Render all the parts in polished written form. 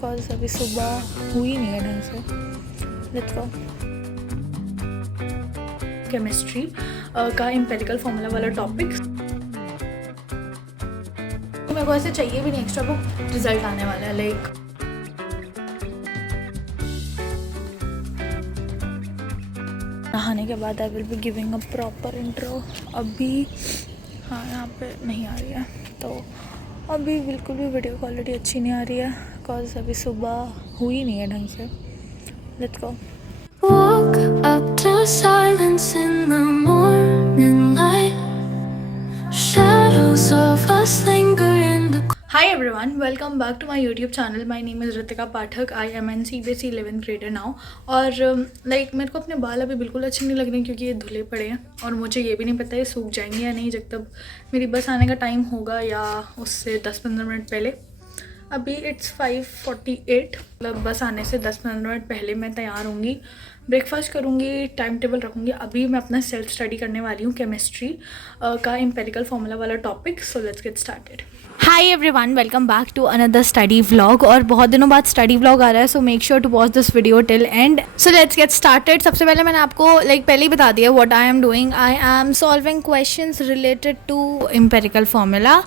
Because अभी सुबह हुई नहीं है ढंग से। Let's go. केमिस्ट्री का एम्पेरिकल फॉर्मूला वाला टॉपिक। मेरे को ऐसे चाहिए भी नहीं एक्स्ट्रा बुक, रिजल्ट आने वाला है। लाइक नहाने के बाद आई will be giving a proper intro. अभी हाँ यहाँ पे नहीं आ रही है, तो अभी बिल्कुल भी वीडियो क्वालिटी अच्छी नहीं आ रही है बिकॉज अभी सुबह हुई नहीं है ढंग से। Let's go. Woke up to silence in the morning light. Shadows of us linger in the Hi everyone, welcome back to my YouTube channel. My name is Ritika Pathak. I am an Cbse 11th grader now. और मेरे को अपने बाल अभी बिल्कुल अच्छे नहीं लग रहे क्योंकि ये धुले पड़े हैं और मुझे ये भी नहीं पता ये सूख जाएंगे या नहीं जब तक मेरी बस आने का टाइम होगा या उससे 10-15 मिनट पहले। अभी इट्स 5:48, मतलब बस आने से 10-15 मिनट पहले मैं तैयार होंगी, ब्रेकफास्ट करूँगी, टाइम टेबल रखूँगी। अभी मैं अपना सेल्फ स्टडी करने वाली हूँ केमिस्ट्री का एम्पेरिकल फॉर्मूला वाला topic. So let's get started. Hi everyone, welcome back to another study vlog. और बहुत दिनों बाद स्टडी व्लॉग आ रहा है, so make sure to watch this video till end. So let's get started. सबसे पहले मैंने आपको पहले ही बता दिया what I am doing. I am solving questions related to empirical formula.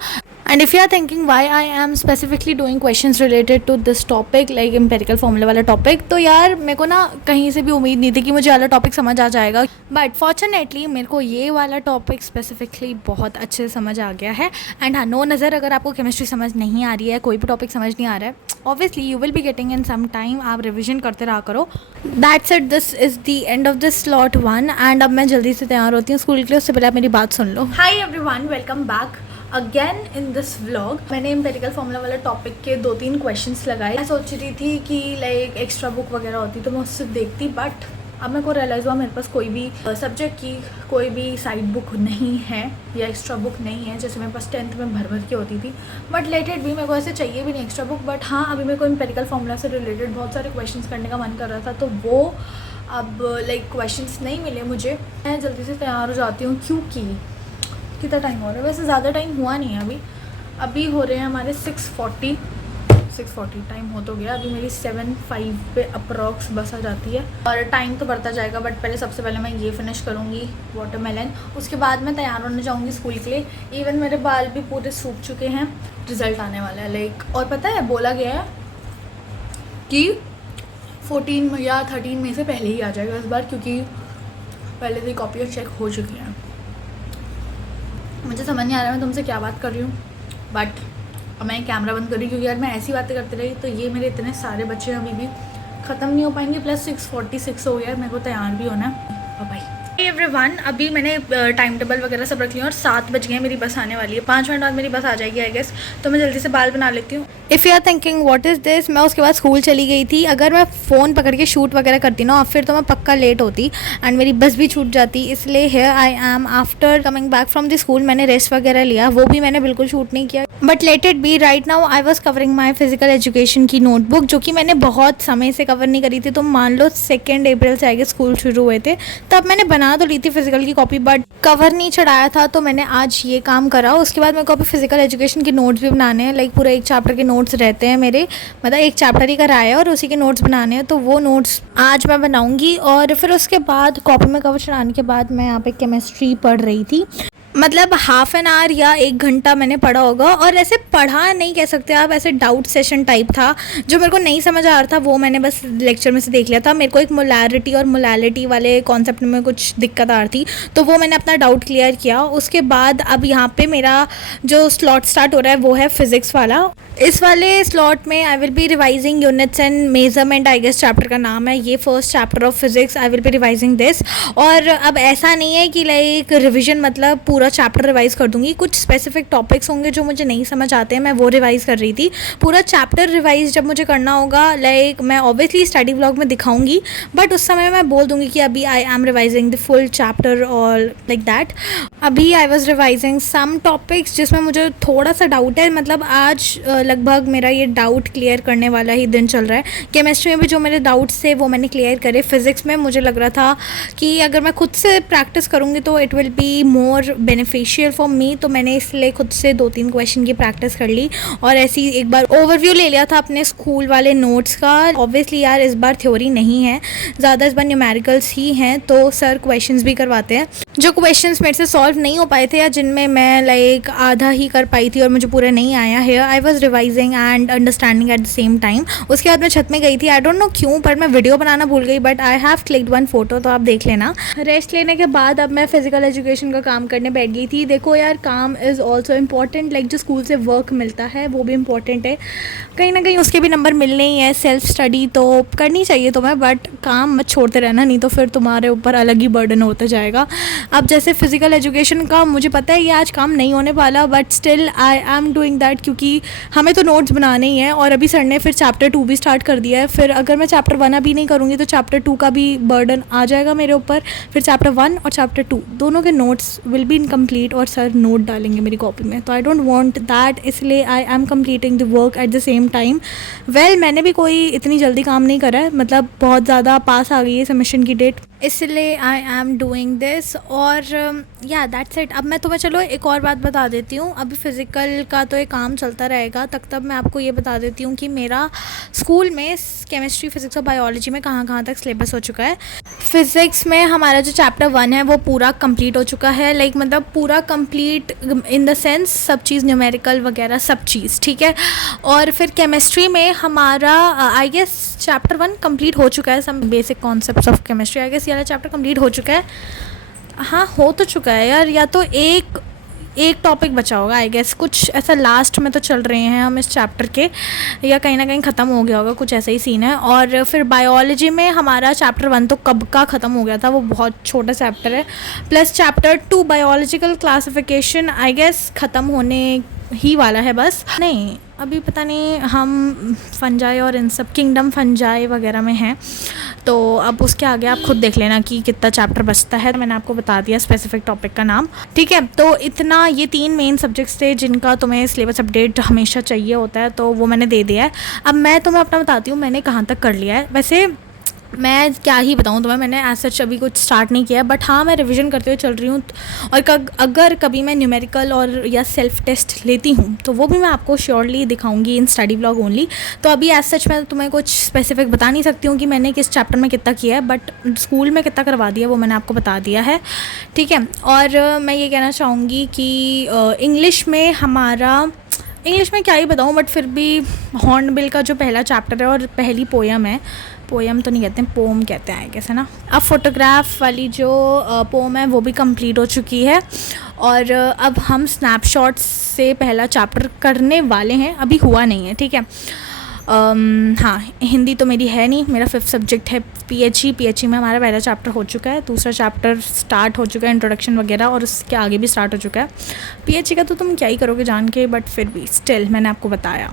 And if you are thinking why I am specifically doing questions related to this topic like empirical formula वाला topic, तो यार मेरे को ना कहीं से भी उम्मीद नहीं थी कि मुझे वाला टॉपिक समझ आ जाएगा, बट फॉर्चुनेटली मेरे को ये वाला टॉपिक स्पेसिफिकली बहुत अच्छे से समझ आ गया है। एंड हाँ, नो नज़र, अगर आपको केमिस्ट्री समझ नहीं आ रही है, कोई भी टॉपिक समझ नहीं आ रहा है, obviously you will be getting in some time. आप रिविजन करते रहा करो। That's it, this is the end of this slot 1। And अब मैं जल्दी से तैयार होती हूँ स्कूल के लिए, उससे पहले आप मेरी बात सुन लो। Hi everyone, welcome back again in this vlog. मैंने एम्पेरिकल फॉर्मूला वाला टॉपिक के 2-3 क्वेश्चंस लगाए। मैं सोच रही थी कि एक्स्ट्रा बुक वगैरह होती तो मैं उससे देखती, बट अब मेरे को रियलाइज़ हुआ मेरे पास कोई भी सब्जेक्ट की कोई भी साइड बुक नहीं है या एक्स्ट्रा बुक नहीं है, जैसे मेरे पास 10th में भर के होती थी। बट लेटेड भी मेरे को ऐसे चाहिए भी नहीं एक्स्ट्रा बुक, बट हाँ अभी मेरे को एम्पेरिकल फॉर्मूला से रिलेटेड बहुत सारे क्वेश्चंस करने का मन कर रहा था, तो वो अब क्वेश्चंस नहीं मिले मुझे। मैं जल्दी से तैयार हो जाती हूँ क्योंकि कितना टाइम हो रहा है, वैसे ज़्यादा टाइम हुआ नहीं है अभी हो रहे हैं हमारे 6:40 टाइम हो तो गया। अभी मेरी 7:05 पे अप्रॉक्स बस आ जाती है और टाइम तो बढ़ता जाएगा, बट पहले सबसे पहले मैं ये फिनिश करूँगी वाटरमेलन, उसके बाद मैं तैयार होने जाऊँगी स्कूल के लिए। इवन मेरे बाल भी पूरे सूख चुके हैं, रिज़ल्ट आने वाला है और पता है बोला गया है कि 14 या 13 में से पहले ही आ जाएगा इस बार, क्योंकि पहले से कॉपियाँ चेक हो चुकी हैं। मुझे समझ नहीं आ रहा है मैं तुमसे क्या बात कर रही हूँ, बट अब मैं कैमरा बंद कर रही हूँ क्योंकि यार मैं ऐसी बातें करती रही तो ये मेरे इतने सारे बच्चे अभी भी ख़त्म नहीं हो पाएंगे। प्लस 6:46 हो गया, मेरे को तैयार भी होना है। बाय एवरीवन, अभी मैंने टाइम टेबल वगैरह सब रख लिया और 7 बज गए, मेरी बस आने वाली है। 5 मिनट बाद मेरी बस आ जाएगी आई गेस, तो मैं जल्दी से बाल बना लेती हूँ। If you are thinking what is this, मैं उसके बाद स्कूल चली गई थी। अगर मैं फ़ोन पकड़ के शूट वगैरह करती ना, फिर तो मैं पक्का लेट होती एंड मेरी बस भी छूट जाती। इसलिए here I am after coming back from the school. मैंने रेस्ट वगैरह लिया, वो भी मैंने बिल्कुल शूट नहीं किया, but let it be. Right now I was covering my physical education की नोटबुक, जो कि मैंने बहुत समय से कवर नहीं करी थी। तो मान लो 2 अप्रैल से आगे स्कूल शुरू हुए थे, तब मैंने बना तो ली थी फिजिकल की कॉपी, बट कवर नहीं चढ़ाया था। तो मैंने आज ये काम करा। उसके बाद मेरे को अभी फिजिकल एजुकेशन के नोट्स भी बनाने हैं। पूरा एक चैप्टर के नोट्स रहते हैं मेरे, मतलब एक चैप्टर ही कराया है और उसी के नोट्स बनाने हैं, तो वो नोट्स आज मैं बनाऊंगी। और फिर उसके बाद कॉपी में कवर चढ़ाने के बाद मैं यहाँ पे केमिस्ट्री पढ़ रही थी। मतलब हाफ एन आवर या 1 घंटा मैंने पढ़ा होगा, और ऐसे पढ़ा नहीं कह सकते आप, ऐसे डाउट सेशन टाइप था। जो मेरे को नहीं समझ आ रहा था वो मैंने बस लेक्चर में से देख लिया था। मेरे को एक मोलैरिटी और मोलैलिटी वाले कॉन्सेप्ट में कुछ दिक्कत आ रही थी, तो वो मैंने अपना डाउट क्लियर किया। उसके बाद अब यहाँ पे मेरा जो स्लॉट स्टार्ट हो रहा है वो है फिज़िक्स वाला। इस वाले स्लॉट में I will be revising units and measurement, I guess chapter का नाम है ये, first chapter of physics. I will be revising this. और अब ऐसा नहीं है कि रिविजन मतलब पूरा चैप्टर रिवाइज कर दूंगी। कुछ स्पेसिफिक टॉपिक्स होंगे जो मुझे नहीं समझ आते हैं, मैं वो रिवाइज कर रही थी। पूरा चैप्टर रिवाइज जब मुझे करना होगा मैं ऑब्वियसली स्टडी व्लॉग में दिखाऊंगी, बट उस समय मैं बोल दूंगी कि अभी I am revising the full chapter और लाइक दैट। अभी I was revising some topics जिसमें मुझे थोड़ा सा डाउट है। मतलब आज लगभग मेरा ये डाउट क्लियर करने वाला ही दिन चल रहा है। केमिस्ट्री में भी जो मेरे डाउट्स थे वो मैंने क्लियर करे। फिज़िक्स में मुझे लग रहा था कि अगर मैं खुद से प्रैक्टिस करूँगी तो it will be more beneficial for me, तो मैंने इसलिए खुद से 2-3 क्वेश्चन की प्रैक्टिस कर ली और ऐसे ही एक बार ओवरव्यू ले लिया था अपने स्कूल वाले नोट्स का। ऑब्वियसली यार इस बार थ्योरी नहीं है ज़्यादा, इस बार न्यूमेरिकल्स ही हैं, तो सर क्वेश्चंस भी करवाते हैं। जो क्वेश्चंस मेरे से सॉल्व नहीं हो पाए थे या जिनमें मैं लाइक आधा ही कर पाई थी और मुझे पूरा नहीं आया है, आई was revising and understanding at the same time. उसके बाद मैं छत में गई थी, आई डोंट नो क्यों, पर मैं वीडियो बनाना भूल गई, but I have clicked one photo, तो आप देख लेना। रेस्ट लेने के बाद अब मैं फिजिकल एजुकेशन का काम करने बैठ गई थी। देखो यार, काम इज़ ऑल्सो इम्पॉर्टेंट, लाइक जो स्कूल से वर्क मिलता है वो भी इम्पॉर्टेंट है, कहीं ना कहीं उसके भी नंबर मिलने ही है। सेल्फ स्टडी तो करनी चाहिए तुम्हें, बट काम मत छोड़ते रहना, नहीं तो फिर तुम्हारे ऊपर अलग ही बर्डन होता जाएगा। अब जैसे फिजिकल एजुकेशन का मुझे पता है ये आज काम नहीं होने वाला, but still I am doing that, क्योंकि हमें तो नोट्स बनाने ही हैं और अभी सर ने फिर चैप्टर 2 भी स्टार्ट कर दिया है। फिर अगर मैं चैप्टर 1 अभी नहीं करूँगी तो चैप्टर 2 का भी बर्डन आ जाएगा मेरे ऊपर। फिर चैप्टर 1 और चैप्टर 2 दोनों के नोट्स विल बी इनकम्प्लीट और सर नोट डालेंगे मेरी कॉपी में, तो आई डोंट वांट दैट, इसलिए I am completing the work at the same time. Well मैंने भी कोई इतनी जल्दी काम नहीं करा है, मतलब बहुत ज़्यादा पास आ गई है सबमिशन की डेट, इसलिए आई एम डूइंग दिस। और या दैट्स इट। अब मैं तुम्हें चलो एक और बात बता देती हूँ, अभी फ़िज़िकल का तो एक काम चलता रहेगा, तब मैं आपको ये बता देती हूँ कि मेरा स्कूल में केमिस्ट्री, फिज़िक्स और बायोलॉजी में कहाँ तक सिलेबस हो चुका है। फ़िज़िक्स में हमारा जो चैप्टर 1 है वो पूरा कंप्लीट हो चुका है, लाइक मतलब पूरा कंप्लीट इन द सेंस सब चीज़ न्यूमेरिकल वगैरह सब चीज़ ठीक है। और फिर केमिस्ट्री में हमारा आई गेस चैप्टर 1 कंप्लीट हो चुका है, some basic concepts of chemistry, I guess ये वाला चैप्टर कंप्लीट हो चुका है। हाँ हो तो चुका है यार, या तो एक टॉपिक बचा होगा आई गेस, कुछ ऐसा लास्ट में तो चल रहे हैं हम इस चैप्टर के, या कहीं ना कहीं ख़त्म हो गया होगा, कुछ ऐसा ही सीन है। और फिर बायोलॉजी में हमारा चैप्टर 1 तो कब का ख़त्म हो गया था, वो बहुत छोटा चैप्टर है, plus chapter 2 biological classification I guess ख़त्म होने ही वाला है बस। नहीं अभी पता नहीं, हम फंजाई और इन सब किंगडम फंजाई वगैरह में हैं, तो अब उसके आगे आप खुद देख लेना कि कितना चैप्टर बचता है। मैंने आपको बता दिया स्पेसिफिक टॉपिक का नाम, ठीक है। तो इतना, ये 3 मेन सब्जेक्ट्स थे जिनका तुम्हें सिलेबस अपडेट हमेशा चाहिए होता है, तो वो मैंने दे दिया है। अब मैं तुम्हें अपना बताती हूँ मैंने कहाँ तक कर लिया है। वैसे मैं क्या ही बताऊँ तुम्हें, मैंने एज सच अभी कुछ स्टार्ट नहीं किया, बट हाँ मैं रिवीजन करते हुए चल रही हूँ। और अगर कभी मैं न्यूमेरिकल और या सेल्फ टेस्ट लेती हूँ तो वो भी मैं आपको श्योरली दिखाऊंगी इन स्टडी व्लॉग ओनली। तो अभी एज सच मैं तुम्हें कुछ स्पेसिफिक बता नहीं सकती हूँ कि मैंने किस चैप्टर में कितना किया है, बट स्कूल में कितना करवा दिया वो मैंने आपको बता दिया है, ठीक है। और मैं ये कहना चाहूँगी कि इंग्लिश में क्या ही बताऊँ, बट फिर भी हॉर्नबिल का जो पहला चैप्टर है और पहली पोयम है, पोयम तो नहीं कहते हैं, पोम कहते हैं कैसे ना। अब फोटोग्राफ वाली जो पोम है वो भी कंप्लीट हो चुकी है, और अब हम स्नैपशॉट्स से पहला चैप्टर करने वाले हैं, अभी हुआ नहीं है, ठीक है। हाँ हिंदी तो मेरी है नहीं, मेरा 5th सब्जेक्ट है पीएचई में हमारा पहला चैप्टर हो चुका है, दूसरा चैप्टर स्टार्ट हो चुका है इंट्रोडक्शन वगैरह, और उसके आगे भी स्टार्ट हो चुका है। पीएचई का तो तुम क्या ही करोगे जान के, बट फिर भी स्टिल मैंने आपको बताया।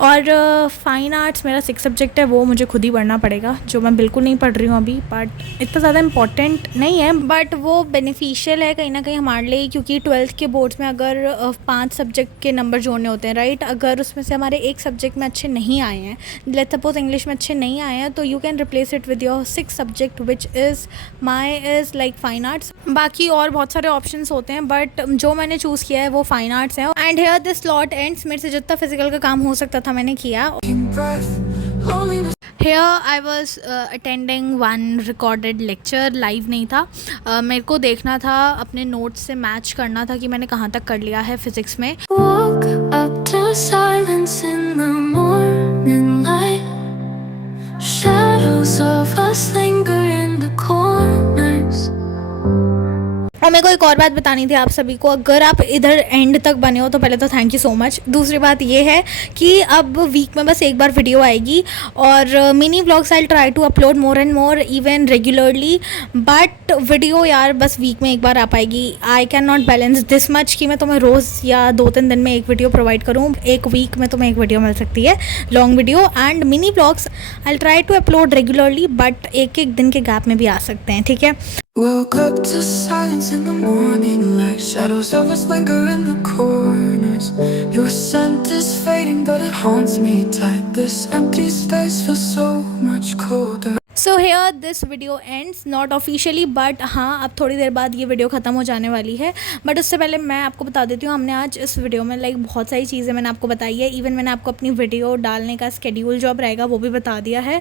और फाइन आर्ट्स मेरा 6th सब्जेक्ट है, वो मुझे खुद ही पढ़ना पड़ेगा, जो मैं बिल्कुल नहीं पढ़ रही हूँ अभी, बट इतना ज़्यादा इंपॉर्टेंट नहीं है, बट वो बेनिफिशियल है कहीं ना कहीं हमारे लिए, क्योंकि 12th के बोर्ड्स में अगर 5 सब्जेक्ट के नंबर जोड़ने होते हैं राइट, अगर उसमें से हमारे एक सब्जेक्ट में अच्छे नहीं आए हैं, लेट्स सपोज इंग्लिश में अच्छे नहीं आए हैं, तो you can replace it with your 6th subject which is like fine arts. बाकी और बहुत सारे ऑप्शंस होते हैं, बट जो मैंने चूज़ किया है वो फाइन आर्ट्स है। And here this slot ends, मेरे से जितना फिजिकल का काम हो सकता था मैंने किया। Here I was attending one recorded lecture, live नहीं था। मेरे को देखना था, अपने नोट्स से मैच करना था कि मैंने कहाँ तक कर लिया है फिज़िक्स में। Woke up to silence in the morning light. Shadows of us linger in the corners. और मेरे को एक और बात बतानी थी आप सभी को, अगर आप इधर एंड तक बने हो तो पहले तो थैंक यू सो मच। दूसरी बात ये है कि अब वीक में बस एक बार वीडियो आएगी, और mini vlogs I try to upload more and more even regularly, but video यार बस वीक में एक बार आ पाएगी। I can not balance this much कि मैं तुम्हें रोज़ या 2-3 दिन में एक वीडियो प्रोवाइड करूँ। एक वीक में तुम्हें एक वीडियो मिल सकती है long video, and mini vlogs I try to upload regularly, but एक दिन के गैप में भी आ सकते हैं, ठीक है। Woke up to silence in the morning light. Shadows of us linger in the corners. Your scent is fading, but it haunts me tight. This empty space feels so much colder. So here here this video ends, not officially but हाँ अब थोड़ी देर बाद ये video ख़त्म हो जाने वाली है। बट उससे पहले मैं आपको बता देती हूँ, हमने आज इस वीडियो में लाइक बहुत सारी चीज़ें मैंने आपको बताई है। इवन मैंने आपको अपनी वीडियो डालने का स्केड्यूल जो अब रहेगा वो भी बता दिया है,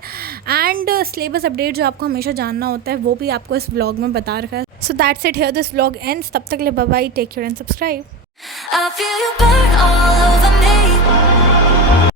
एंड सिलेबस अपडेट जो आपको हमेशा जानना होता है वो भी आपको इस व्लॉग में बता रखा है। So that's it, here this vlog ends. तब तक के लिए bye bye, take care and subscribe. I feel you burn all over